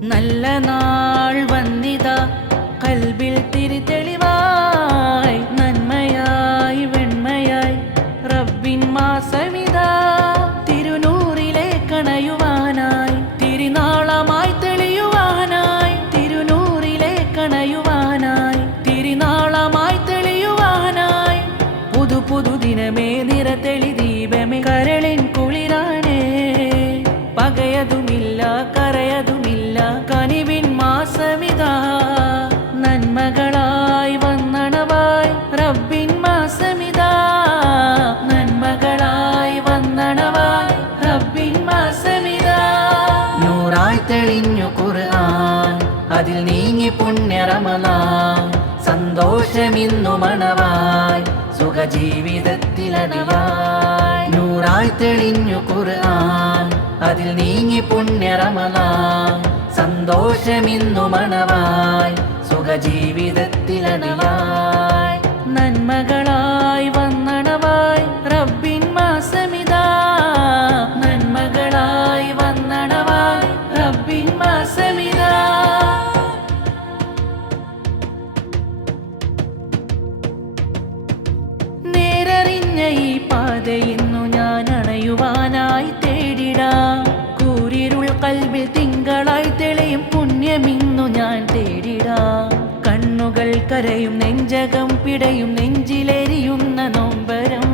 നല്ല നാൾ വന്നിതാ കൽബിൽ തിരിതെളിവായി നന്മയായി വെണ്മയായി റബ്ബിൻ മാസമിതാ തിരുനൂറിലെ കണയുവാനായി തിരുനാളമായി തെളിയുവാനായി തിരുനൂറിലെ കണയുവാനായി തിരുനാളമായി തെളിയുവാനായി പുതു പുതു ദിനമേ നിറതെളി ദീപമേ കരളിൻ കുളിരാണേ പകയതുമില്ല കരയതുമില്ല കനിവിൻ മാസമിതാ നന്മകളായി വന്നണവായി റബ്ബിൻ മാസമിതാ നന്മകളായി വന്നണവായി റബ്ബിൻ മാസമിതാ നൂറായി തെളിഞ്ഞു ഖുർആൻ അതിൽ നീങ്ങി പുണ്യ റമളാൻ സന്തോഷമിന്നു മണവായി സുഖജീവിതത്തിലടിയായി നൂറായി തെളിഞ്ഞു ഖുർആൻ അതിൽ നീങ്ങി പുണ്യ റമളാൻ സന്തോഷമിന്നു മണവായി സുഖജീവിതത്തിലടിയായി നന്മകളായി വന്നണവായി റബ്ബിൻ മാസമിതാ നന്മകളായി വന്നണവായി റബ്ബിൻ മാസമിതാ നേരറിഞ്ഞ ഈ പാതയിന്നു ഞാൻ അണയുവാനായി തേടിടാം കൂരിരുൾ കൽബിൽ തിങ്കളായി തെളിയും പുണ്യമിന്നു ഞാൻ തേടിടാം കണ്ണുകൾ കരയും നെഞ്ചകം പിടയും നെഞ്ചിലെരിയുന്ന നോമ്പരം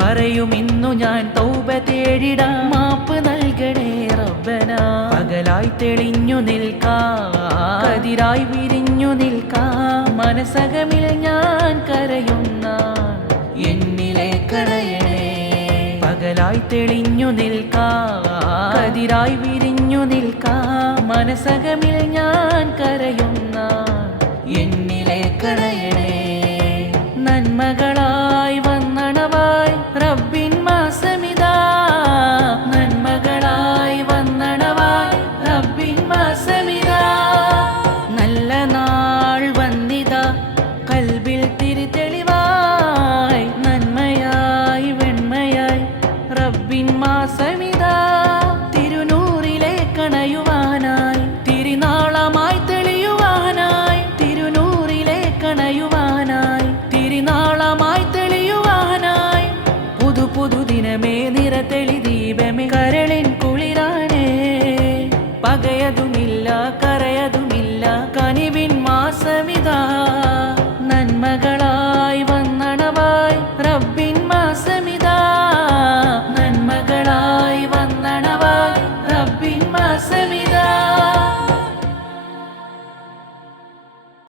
പറയും ഇന്നു ഞാൻ തൗബ തേടിടാം മാപ്പ് നൽകണേ റബ്ബന പകലായി തെളിഞ്ഞു നിൽക്കാം കതിരായി വിരിഞ്ഞു നിൽക്കാം മനസകമിൽ ഞാൻ കരയുന്ന എന്നിലെ കരയണേ പകലായി തെളിഞ്ഞു നിൽക്കാം കതിരായി വിരിഞ്ഞു നിൽക്കാം മനസകമിൽ ഞാൻ കരയുന്ന എന്നിലെ കരയണേ നന്മകളായി വന്നണവായി റബ്ബിൻ മാസമിതാ നന്മകളായി വന്നണവായി റബ്ബിൻ മാസമിതാ നല്ല നാൾ വന്നിതാ കൽബിൽ തിരിതെളിവായി നന്മയായി വെണ്മയായി റബ്ബിൻ മാസമിതാ തിരുനൂറിലെ കണയുവാനായി തിരുനാളമായി തെളിയുവാനായി തിരുനൂറിലെ കണയുവാനായി തിരുനാളമായി തെളിയുവാനായി പുതു പുതു ദിനമേ നിറതെളി ദീപമേ കരളിൻ കുളിരാണേ പകയതുമില്ല കരയതുമില്ല കനിവിൻ മാസമിതാ നന്മകളായി വന്നണവായി റബ്ബിൻ മാസമിതാ നന്മകളായി വന്നണവായി റബ്ബിൻ മാസമിതാ